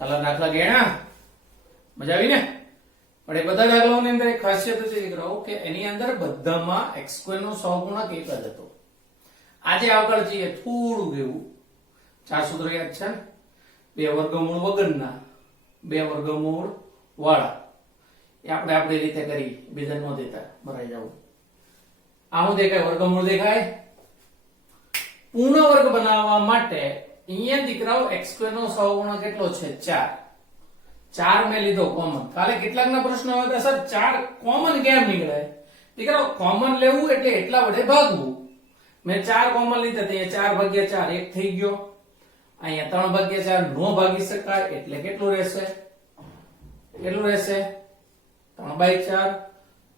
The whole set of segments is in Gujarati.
કાલા દાખલા ગયા મજા આવી ને? પણ એ બધા દાખલાઓની અંદર એક ખાસિયત છે દીકરાઓ કે એની અંદર બધામાં x² નો સહગુણક એક જ હતો. આજે આગળ જઈએ થોડું એવું ચાર સૂત્ર યાદ છે ને? બે વર્ગમૂળ વગરના, બે વર્ગમૂળ વાળા, એ આપણે આપણી રીતે કરી, બીજા ન દેતા ભરાઈ જવું. આવું દેખાય, વર્ગમૂળ દેખાય. પૂર્ણ વર્ગ બનાવવા માટે અહીંયા દીકરાઓ x² નો સહગુણક કેટલો છે? 4. 4 મેં લીધો કોમન. કાલે કેટલાકના પ્રશ્નો હતા, સર 4 કોમન કેમ નીકળે? દીકરાઓ કોમન લેવું એટલે એટલા વડે ભાગવું. મેં 4 કોમન લીધા, ત્યાં 4/4 1 થઈ ગયો. અહીંયા 3/4 નો ભાગી શકાય એટલે કેટલું રહેશે? કેટલું રહેશે? 3/4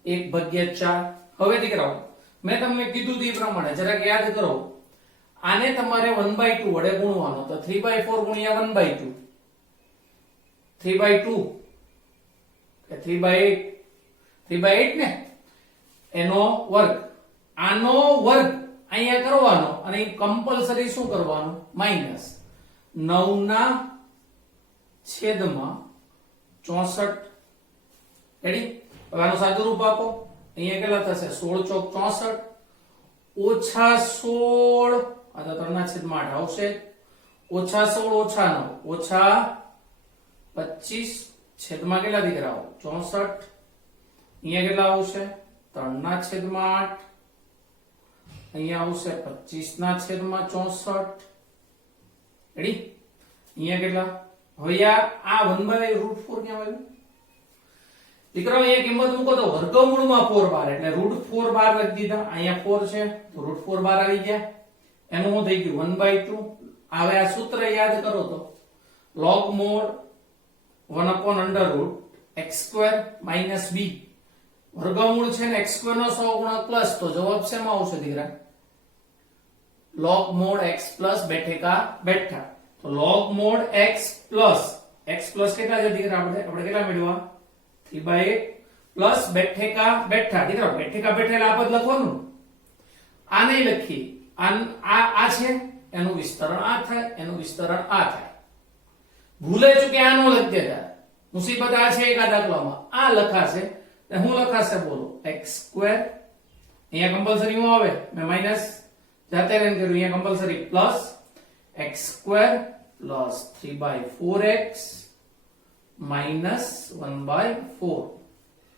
1/4. હવે દીકરાઓ મેં તમને કીધું તે પ્રમાણે જરાક યાદ કરો. આને તમારે 1/2 વડે ગુણવાનો, તો 3/4 ગુણ્યા 1/2 3/2 કે 3/8 ને, એનો વર્ગ. આનો વર્ગ અહીંયા કરવાનો અને કમ્પલસરી શું કરવાનું? માઈનસ 9/64. રેડી? હવે આનું સાદું રૂપ આપો. અહીંયા કેટલા થશે? 16 ચોક 64 ઓછા 16, આ તો 3/8 આવશે. ઓછા 16 ઓછા 9 ઓછા 25 છેદમાં કેટલા દીકરાઓ? 64. અહીંયા કેટલા આવશે? 3/8. અહીંયા આવશે 25/64. રેડી? અહીંયા કેટલા? હવે આ 1/√4 ક્યાં આવ્યું? દીકરાઓ અહીંયા કિંમત મૂકો તો વર્ગમૂળમાં 4 એટલે √4 લખી દીધા. અહીંયા 4 છે તો √4 આવી ગયા. એનું શું થઈ ગયું? 1/2. હવે આ સૂત્ર યાદ કરો તો log mod 1/√x² - b. વર્ગમૂળ છે ને x² નો સહગુણક પ્લસ, તો જવાબ શેમાં આવશે દીકરા? log mod x પ્લસ બેઠે કા બેઠા. તો log mod x પ્લસ કેટલા છે દીકરા? આપણે કેટલા મેળવ્યા? 3/8 પ્લસ બેઠે કા બેઠા. દીકરા બેઠે કા બેઠા એટલે આ પદ લખવાનું. આ નહીં લખી, આ છે એનું વિસ્તરણ આ થાય, એનું વિસ્તરણ આ થાય. ભૂલે ચૂકે આ નો લખી દેતા. મુસીબત આ છે એકા દાખલામાં આ લખાશે. શું લખાશે બોલો? x². અહીંયા કમ્પલસરી શું આવે? મેં માઈનસ જાતે રન કર્યું. અહીંયા compulsory plus x² plus 3/4x minus 1/4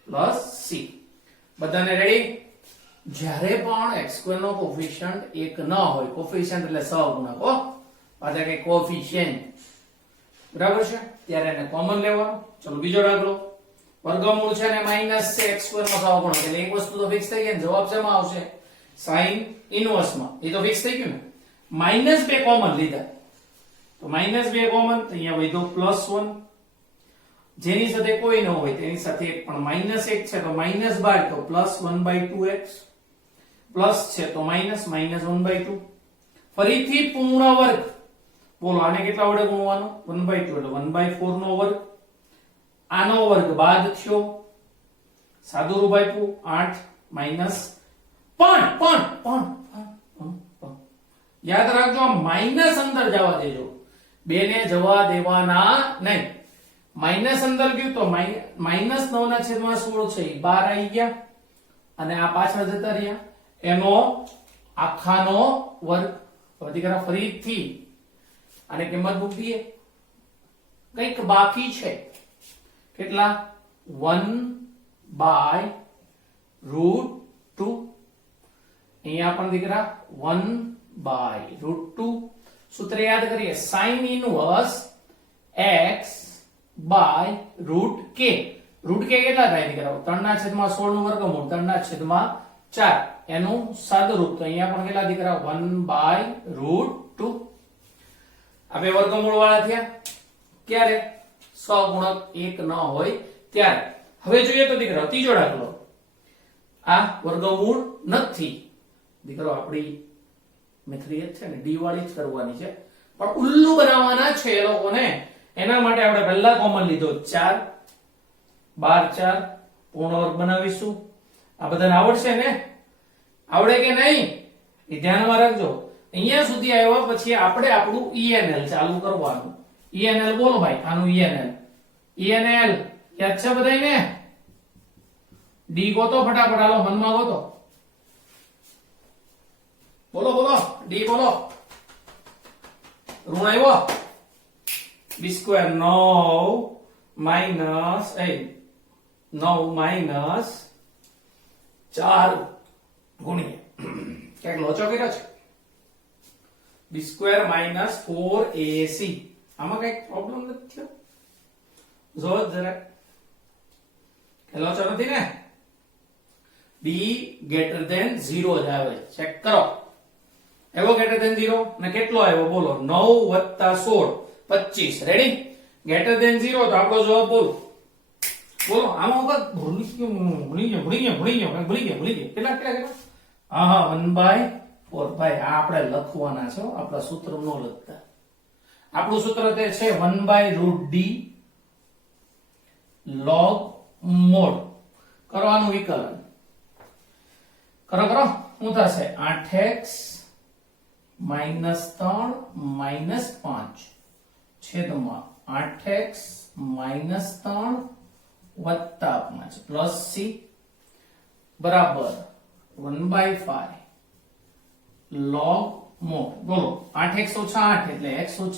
plus c. બધાને રેડી? જ્યારે પણ x² નો કોફિશિયન્ટ 1 ન હોય, કોફિશિયન્ટ એટલે સહગુણક હો, પાછા કે કોફિશિયન્ટ, બરાબર છે, ત્યારે એને કોમન લેવાનો. ચલો બીજો દાખલો. વર્ગમૂળ છે ને માઈનસ છે, x² નો સહગુણક એટલે એક વસ્તુ તો ફિક્સ થઈ ગઈ ને. જવાબ શેમાં આવશે? sin ઇનવર્સ માં. એ તો ફિક્સ થઈ ગયું ને. -2 કોમન લીધા તો -2 કોમન, તો અહીંયા વધ્યો +1. જેની સાથે કોઈ ન હોય તેની સાથે એક, પણ -1 છે તો -12 તો +1/2x, પ્લસ છે તો -1/2. ફરીથી પૂર્ણ વર્ગ. બોલો આને કેટલા વડે ગુણવાનો? 1/2 એટલે 1/4 નો વર્ગ. આનો વર્ગ બાદ થયો, સાદું રૂપ આપ્યું 8 માઈનસ પણ યાદ રાખજો, માઈનસ અંદર જવા દેજો, બે ને જવા દેવાના નહીં. માઈનસ અંદર ગયું તો -9/16 છે એ 12 આવી ગયા અને આ પાછળ જતા રહ્યા, એનો આખાનો વર્ગ. દીકરા ફરીથી આને કિંમત મૂકીએ. કંઈક બાકી છે. કેટલા? 1/√2. અહીંયા પણ દીકરા 1/√2. સૂત્ર યાદ કરીએ. sin inverse x √k. √k કેટલા થાય દીકરાઓ? 3/16 નું વર્ગમૂળ 3/4 એનું સાદું રૂપ. તો અહીંયા પણ કેટલા દીકરા? 1/√2. આ બે વર્ગમૂળ વાળા થયા. ક્યારે? સહગુણક 1 ન હોય ત્યારે. હવે જોઈએ તો દીકરા ત્રીજો દાખલો. આ વર્ગમૂળ નથી દીકરો, આપણી મેથડ છે ને ડી વાળી જ કરવાની છે, પણ ઉલ્લુ બનાવવાના છે એ લોકોને. એના માટે આપણે પહેલા કોમન લીધો 4, 12 4 પૂર્ણ વર્ગ બનાવીશું. આ બધાને આવડશે ને? આવડે કે નહીં એ ધ્યાનમાં રાખજો. અહીંયા સુધી આવ્યા પછી આપણે આપણું ENL ચાલુ કરવાનું. ENL બોલો ભાઈ, આનું ENL. ENL યાદ છે બધાયને? D ગોતો ફટાફટ, હાલો મનમાં ગોતો. બોલો બોલો, D બોલો. ઋણ આવ્યો. B સ્ક્વેર 9 માઈનસ 9 માઈનસ 4 ગુણ્યા ક્યાંક લોચો કર્યો છે. B square minus 4AC. આમાં કઈ પ્રોબ્લેમ નથી થયો? જો જરા કે લોચો નથી ને? B ગ્રેટર ધેન 0 જ આવે. ચેક કરો. એવો ગ્રેટર ધેન 0 ને કેટલો આવ્યો બોલો? 9 + 16 25. રેડી? ગ્રેટર ધેન 0 તો આપણો જવાબ બોલો. બોલો આમાં વખત ભૂલી ગયો કેટલા હા 1/4 ભાઈ. આ આપણે લખવાના છે, આપણા સૂત્ર નો લખતા. આપણું સૂત્ર તે છે 1/√d log mod. કરવાનું વિકલન કરો કરો. શું થશે? 8x - 3 - 5 છેદમાં 8x - 3 વત્તા 5 પ્લસ c બરાબર 1/5 log mod. બોલો 8x - 8 એટલે x - 1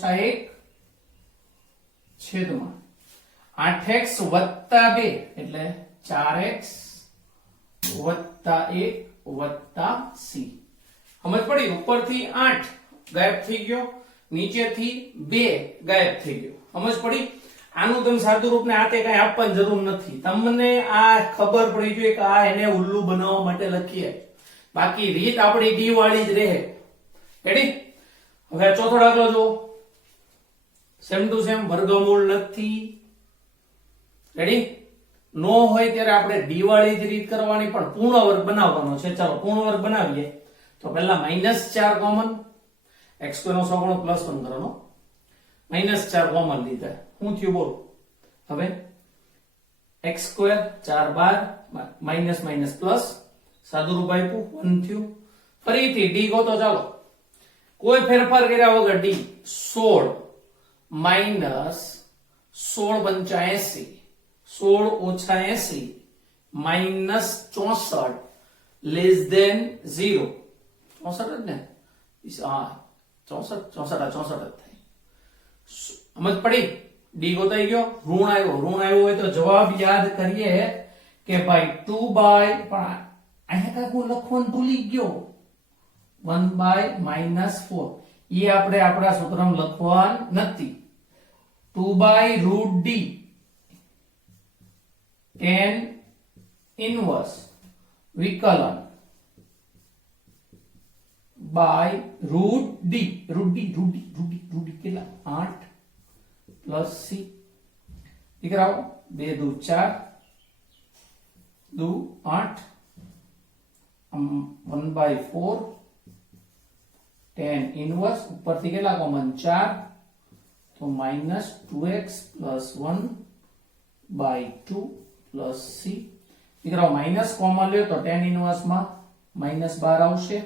છેદમાં 8x + 2 એટલે 4x + 1 + c. સમજ પડી? ઉપરથી 8 ગાયબ થઈ ગયો, નીચેથી 2 ગાયબ થઈ ગયો. સમજ પડી? આનું તમે સાદું રૂપ ને આ તે કઈ આપવાની જરૂર નથી. તમને આ ખબર પડી જોઈએ કે આ એને ઉલ્લુ બનાવવા માટે લખીએ. બાકી રીત આપણી ડી વાળી જ રહે. રેડી? હવે ચોથો દાખલો જો. સેમ ટુ સેમ, વર્ગમૂળ નથી. રેડી? નો હોય ત્યારે આપણે ડી વાળી જ રીત કરવાની, પણ પૂર્ણ વર્ગ બનાવવાનો છે. ચાલો પૂર્ણ વર્ગ બનાવીએ. તો પહેલા -4 કોમન, x2 નો સગુણો +1 કરવાનો. -4 કોમન લીધા. શું થયું બોલો? હવે x2 4 12 માઈનસ માઈનસ પ્લસ સાદું રૂપ આપ્યું 1 થયું. ફરીથી d ગોતો. ચાલો કોઈ ફેરફાર કર્યા વગર d 16 minus 16 × 80 16 - 80 minus 64 less than 0. 64 જ ને? હા 64 જ થાય. સમજ પડી? ડી ગોતાઈ ગયો. ઋણ આવ્યો હોય તો જવાબ યાદ કરીએ કે ભાઈ 2 બાય, પણ અહીંયા કાંઈક હું લખવાનું ભૂલી ગયો. 1 બાય -4 એ આપણે આપણા સૂત્રમાં લખવાનું નથી. 2/√d tan ઇન્વર્સ વિકલન બાય √d. √d કેટલા? 8 પ્લસ c. દીકરાઓ 2 દુ 4 દુ 8 1/4 tan ઇન્વર્સ ઉપરથી કેટલા કોમન? 4 તો -2x + 1/2 પ્લસ c. દીકરાઓ માઈનસ કોમન લ્યો તો tan ઇન્વર્સ માં -12 આવશે.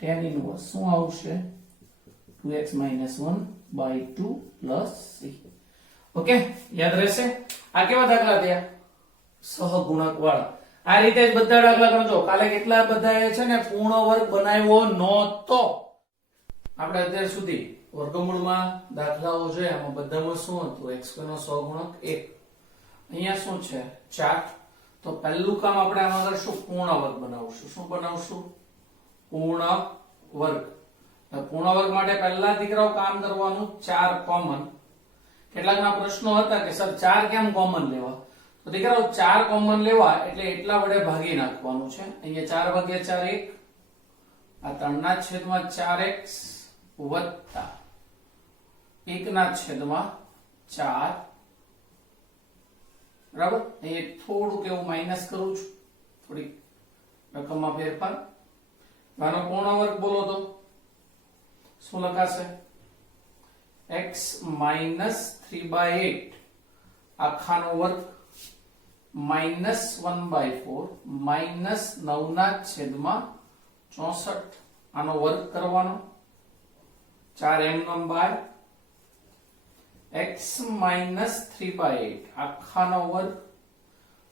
tan ઇન્વર્સ શું આવશે? 2x - 1/2 plus c. ઓકે, યાદ રહેશે? આ કેવા દાખલા થયા? સહગુણક વાળા. આ રીતે જ બધા દાખલા કરજો. કાલે કેટલા બધાએ છે ને પૂર્ણ વર્ગ બનાવ્યો નહોતો. આપણે અત્યાર સુધી વર્ગમૂળમાં દાખલાઓ જોયા, એમાં બધામાં શું હતું? x2 નો સહગુણક 1. અહીંયા શું છે? 4. તો પહેલું કામ આપણે આમાં કરશું, પૂર્ણ વર્ગ બનાવશું. શું બનાવશું? પૂર્ણ વર્ગ. પૂર્ણ વર્ગ માટે પહેલા દીકરાઓ કામ કરવાનું 4 કોમન. કેટલાકના પ્રશ્નો હતા કે સર 4 કેમ કોમન લેવા? તો દીકરાઓ 4 કોમન લેવા એટલે એટલા વડે ભાગી નાખવાનું છે. અહીંયા 4 × 4 1. આ 3/4x વત્તા 1/4. બરાબર? અહીંયા થોડુંક એવું માઈનસ કરું છું, થોડી રકમમાં ફેરફાર. આનો પૂર્ણ વર્ગ બોલો તો શું લખાશે? x - 3/8 આખાનો વર્ગ -1/4 -9/64 આનો વર્ગ કરવાનો. 4 એમ નમ બાર x માઇનસ 3/8 આખાનો વર્ગ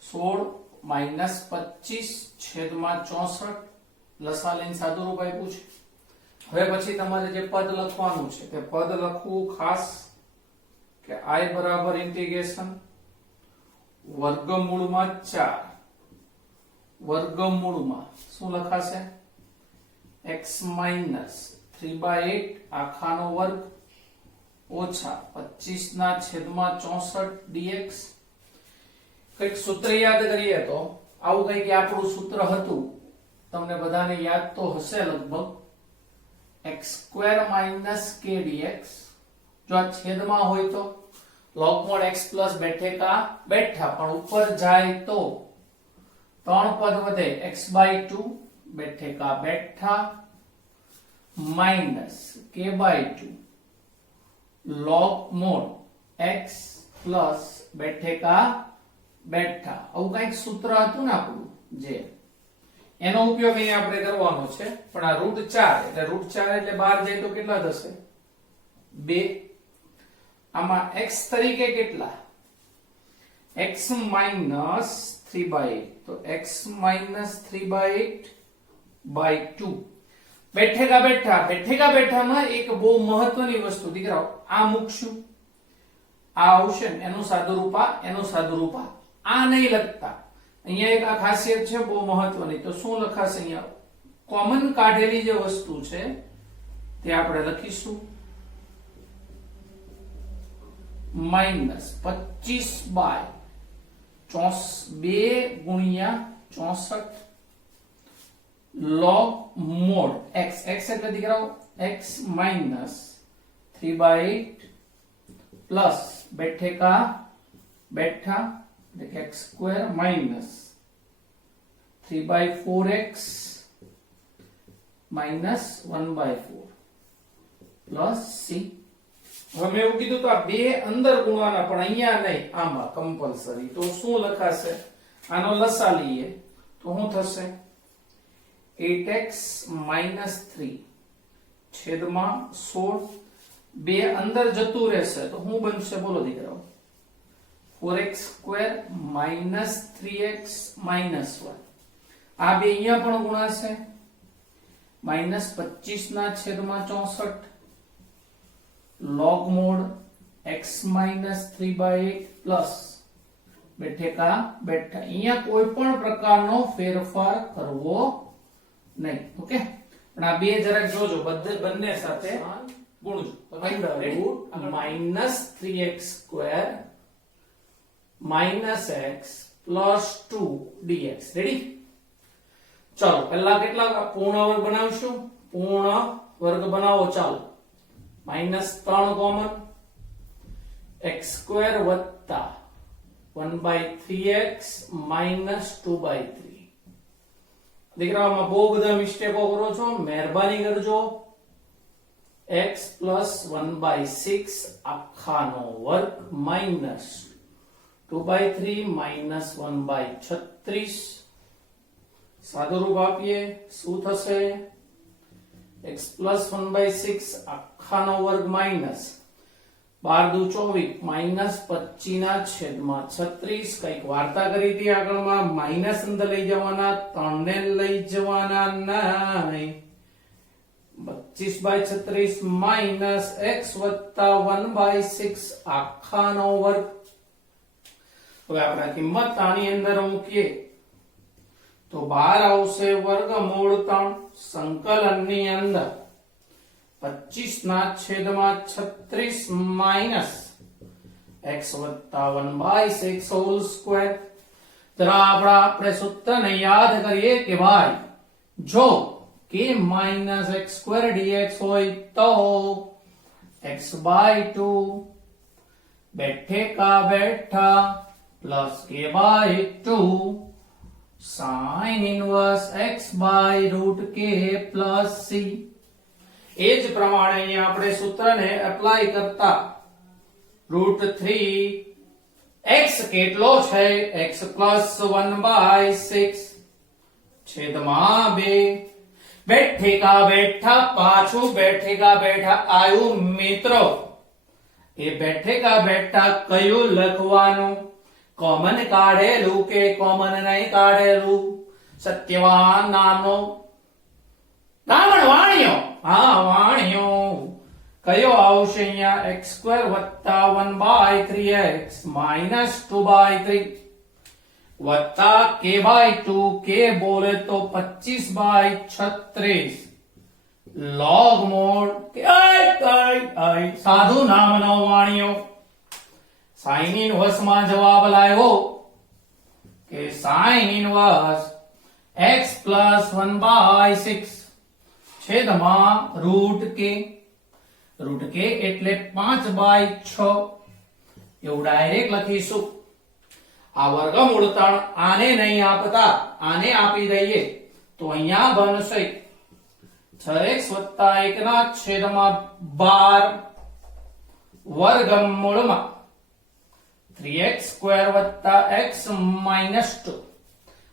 16 માઇનસ 25 છેદમાં 64 લસા લઈને સાદું રૂપ આપ્યું છે. હવે પછી તમારે જે પદ લખવાનું છે તે પદ લખવું ખાસ કે I બરાબર ઇન્ટિગ્રેશન વર્ગમૂળમાં 4 વર્ગમૂળમાં શું લખાશે x માઇનસ 3/8 આખાનો વર્ગ ઓછા 25 ના છેદમાં 64 dx. કઈક સૂત્ર યાદ કરીએ તો આવું કઈક આપણું સૂત્ર હતું, તમને બધાને યાદ તો હશે લગભગ. x² - k dx. જો આ છેદમાં હોય તો log mod x plus બેઠેકા બેઠા, પણ ઉપર જાય તો ત્રણ પદ વધે x/2 બેઠેકા બેઠા minus k/2 log mod x plus બેઠેકા બેઠા. આવું કઈક સૂત્ર હતું ને આપણું, જે એનો ઉપયોગ અહીં આપણે કરવાનો છે. પણ આ √4 એટલે √4 એટલે બહાર જાય તો કેટલા થશે 2. આમાં x તરીકે કેટલા x minus 3/8, તો x minus 3/8/2 બેઠેગા બેઠામાં એક બહુ મહત્વની વસ્તુ દીકરાઓ, આ મૂકશું, આ આવશે ને એનું સાદું રૂપ આ નહીં લખતા. અહીંયા એક આ ખાસિયત છે બહુ મહત્વની. તો શું લખાશે અહીંયા કોમન કાઢેલી જે વસ્તુ છે તે આપણે લખીશું minus 25/2 log mod x. x એટલે દીકરાઓ x minus 3/8 plus બેઠેકા બેઠા એટલે x² minus 3/4x minus 1/4 plus c. હવે મેં એવું કીધું તો આ બે અંદર ગુણવાના, પણ અહીંયા નહીં, આમાં કમ્પલસરી. તો શું લખાશે, આનો લસા લઈએ તો શું થશે 8x minus 3 છેદમાં 16. બે અંદર જતું રહેશે તો શું બનશે બોલો દીકરાઓ 4x² minus 3x minus 1. આ બે અહીંયા પણ ગુણાશે minus 25 ના છેદમાં 64 log mod x minus 3/8 plus બેઠેકા બેઠા. અહીંયા કોઈ પણ પ્રકારનો ફેરફાર કરવો નહીં. ઓકે, પણ આ બે જરાક જોજો, બંને સાથે ગુણજો. minus 3x² minus x plus 2 dx. Ready? ચાલો પહેલા કેટલા પૂર્ણ વર્ગ બનાવશું, પૂર્ણ વર્ગ બનાવો. ચાલો minus 3 કોમન, x² વત્તા 1/3x minus 2/3. દીકરાઓમાં બહુ બધા મિસ્ટેકો કરો છો, મહેરબાની કરજો. x plus 1/6 આખાનો વર્ગ minus 2/3 minus 1/36. સાદું રૂપ આપીએ શું થશે x plus 1/6 આખાનો વર્ગ minus 12 દુ 24 minus 25 ના છેદમાં 36. કઈક વાર્તા કરી હતી આગળમાં, માઇનસ અંદર લઈ જવાના, 3 ને લઈ જવાના નહીં. 25/36 minus x વત્તા 1/6 આખાનો વર્ગ. હવે આપણે કિંમત આની અંદર મૂકીએ તો બહાર આવશે વર્ગમૂળ 3. સંકલનની અંદર 25 ના છેદમાં 36 minus x વત્તા 1/6 હોલ સ્ક્વેર. જરા આપણે સૂત્રને યાદ કરીએ કે ભાઈ જો k minus x² dx હોય તો x/2 બેઠેકા બેઠા plus k/2 sin inverse x by root k plus c. એ જ પ્રમાણે અહીંયા આપણે સૂત્રને એપ્લાય કરતા √3 x કેટલો છે x plus 1/6 છેદમાં 2 બેઠેકા બેઠા પાછું બેઠેકા બેઠા આવ્યું મિત્રો. એ બેઠે કા બેઠા કયું લખવાનું? કોમન કાઢેલું કે કોમન નહીં કાઢેલું? સત્યવાન નામનો બ્રાહ્મણ વાણિયો, હા વાણિયો. કયો આવશે અહીંયા? x² વત્તા 1/3x માઇનસ 2/3 વત્તા k/2. k બોલે તો 25/36 log mod સાધુ નામનો વાણિયો. સાઇન ઇનવર્સ માં જવાબ લાવ્યો કે સાઇન ઇનવર્સ x plus 1/6 છેદમાં √k. √k એટલે 5/6 એવું ડાયરેક્ટ લખીશું. આ વર્ગમૂળ 3 આને નહીં આપતા, આને આપી દઈએ તો અહીંયા બનશે 6x + 1 ના છેદમાં 12 વર્ગમૂળમાં 3x² + x - 2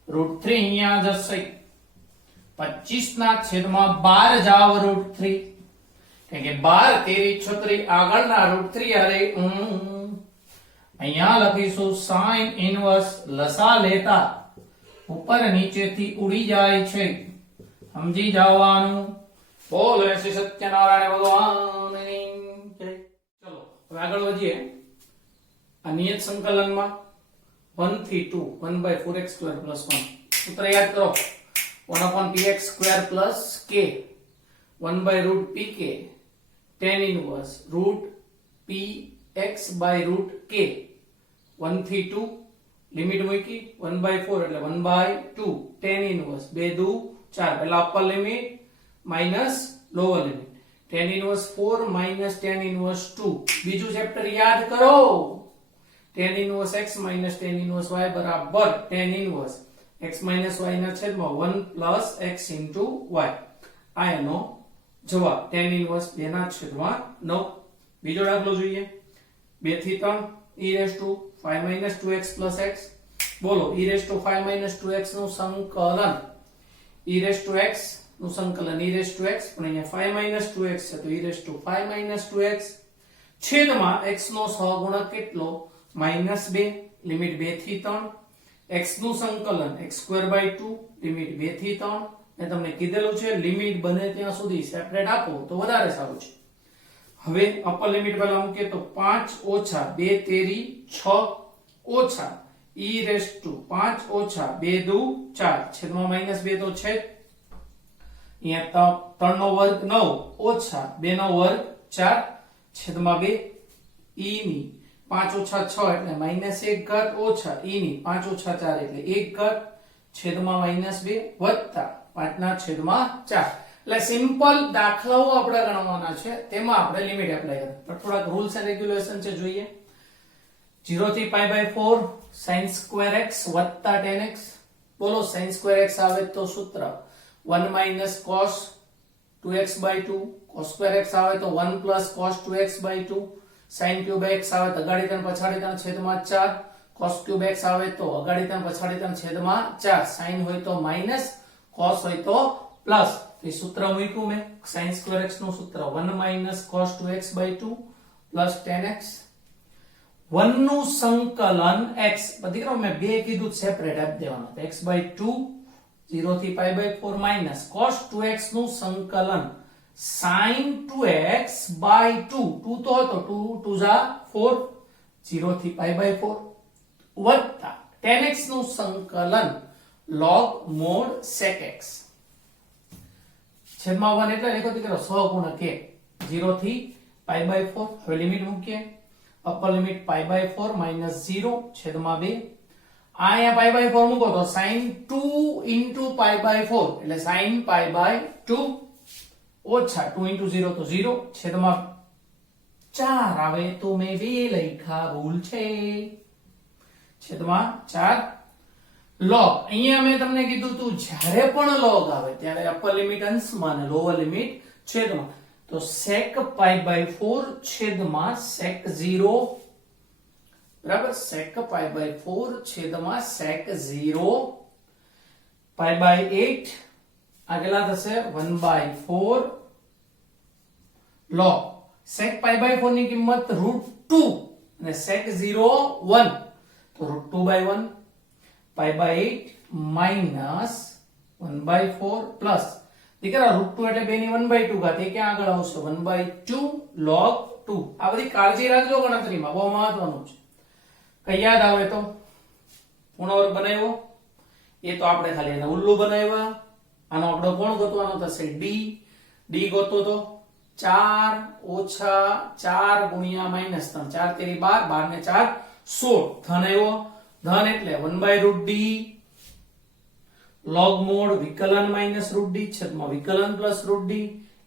√3 અહીંયા જશે 25 ના છેદમાં 12 જાવ √3 કે 12 13 36 આગળના √3 અરે અહીંયા લખીશું સાઇન ઇનવર્સ. લસા લેતા ઉપર નીચેથી ઉડી જાય છે, સમજી જવાનું. બોલો શ્રી સત્યનારાયણ ભગવાનની જય. ચલો હવે આગળ વધીએ. આ નિયત સંકલનમાં 1 થી 2 1/4x² + 1 સૂત્ર યાદ કરો. 1/px² + k 1/√pk tan inverse √px/√k 1 થી 2 લિમિટ મૂકી 1/4 એટલે 1/2 tan inverse 2 દુ 4 પહેલા upper limit minus lower limit tan inverse 4 - tan inverse 2. બીજું ચેપ્ટર યાદ કરો. tan inverse x - tan inverse y બરાબર tan inverse x - y ના છેદમાં 1 + x * y. આ એનો જવાબ tan inverse 2 ના છેદમાં 9. બીજો દાખલો જોઈએ. 2 થી 3 e5 - 2x + x. બોલો e5 - 2x નું સંકલન. e(x) નું સંકલન e(x) પણ અહીંયા 5 - 2x છે તો e5 - 2x છેદમાં x નો સહગુણક કેટલો? -2 લિમિટ 2 થી 3 x નું સંકલન x²/2 લિમિટ 2 થી 3 મેં તમને કીધેલું છે લિમિટ બને ત્યાં સુધી સેપરેટ આપો તો વધારે સારું છે. હવે અપર લિમિટ પહેલા મૂકીએ તો 5 - 2 તેરી 6 ઓછા e5 - 2 દુ 4 છેદમાં -2 તો છે. અહીંયા 3 નો વર્ગ 9 ઓછા 2 નો વર્ગ 4 છેદમાં 2 e ની 5 - 6 એટલે -1 ઘાત ઓછા e ની 5 - 4 એટલે 1 ઘાત છેદમાં -2 વત્તા 5 ના છેદમાં 4. એટલે સિમ્પલ દાખલાઓ આપણે ગણવાના છે, તેમાં આપણે લિમિટ એપ્લાય કરવી. પણ થોડાક રૂલ્સ એન્ડ રેગ્યુલેશન છે જોઈએ. 0 થી π/4 sin² x વત્તા tan x. બોલો sin² x આવે તો સૂત્ર 1 - cos 2x/2 cos² x આવે તો 1 + cos 2x/2 sin³ x આવે તો અગાડી 3 પછાડી 3 છેદમાં 4 cos³ x આવે તો અગાડી 3 પછાડી 3 છેદમાં 4 sin હોય તો માઈનસ cos હોય તો પ્લસ. એ સૂત્ર મૂક્યું મેં sin² x નું સૂત્ર 1 - cos 2x/2 + tan x 1 નું સંકલન x બધી કરો મેં બે કીધું સેપરેટ આપી દેવાનું x/2 0 થી π/4 માઈનસ cos 2x નું સંકલન sin 2x/2 2 તો હતો 2 2 4 0 થી π/4 વત્તા tan x નું સંકલન log mod sec x છેદમાં 1 એટલે લખો દીકરો સહગુણક k 0 થી π/4. હવે લિમિટ મૂકીએ. અપર લિમિટ π/4 -0 છેદમાં 2 અહીંયા π/4 મૂકો તો sin 2 * π/4 એટલે sin π/2 ઓછા 2 * 0 તો 0 છેદમાં 4 આવે તો મેં 2 લખ્યા ભૂલ છે છેદમાં 4 log. અહીંયા મેં તમને કીધું તું જ્યારે પણ log આવે ત્યારે અપર લિમિટ અંશમાં અને લોઅર લિમિટ છેદમાં. તો sec π/4 છેદમાં sec 0 બરાબર sec π/4 છેદમાં sec 0 π/8 આગલા થશે 1/4 log sec π/4 ની કિંમત 2 અને sec 0 1 તો √2/1 π/8 માઇનસ 1/4 પ્લસ દીકરા √2 એટલે 2 ની 1/2 ઘાત એ ક્યાં આગળ આવશે 1/2 log 2 આ બધી કાળજી રાખજો ગણતરીમાં બહુ મહત્વનું છે કઈ યાદ આવે તો પૂર્ણવર્ગ બનાવ્યો એ તો આપણે ખાલી એને ઉલ્લુ બનાવ્યા આનો આંકડો કોણ ગોતવાનો થશે d ગોતો તો 4 ઓછા 4 ગુણ્યા -3 4 તેરી 12 12 ને 4 16 ધન આવ્યો ધન એટલે 1/√d log mod વિકલન માઈનસ √d છેદમાં વિકલન પ્લસ √d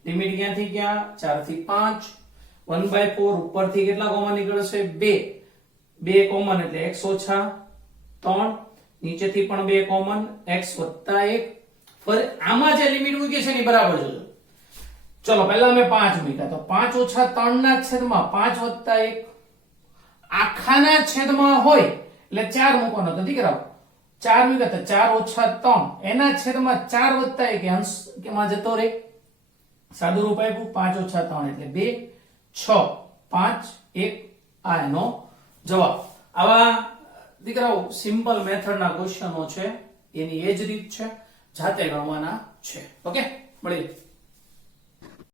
લિમિટ ક્યાંથી ક્યાં 4 થી 5 1/4 ઉપરથી કેટલા કોમન નીકળશે 2 2 કોમન એટલે x ઓછા 3 નીચેથી પણ 2 કોમન x વત્તા 1 ફરી આમાં જે લિમિટ મૂકી છે એની બરાબર જોજો ચલો પહેલા મેં 5 મૂક્યા તો 5 ઓછા 3 ના છેદમાં 5 વત્તા 1 આખાના છેદમાં હોય એટલે 4 મૂકવાનો તો દીકરાઓ 4 મૂક્યા તો 4 ઓછા 3 એના છેદમાં 4 વત્તા 1 અંશ કેમાં જતો રહે સાદું રૂપ આપ્યું 5 ઓછા 3 એટલે 2 6 5 1 આ એનો જવાબ આવા દીકરાઓ સિમ્પલ મેથડના ક્વેશ્ચનો છે એની એ જ રીત છે જાતે ગણવાના છે ઓકે મળીએ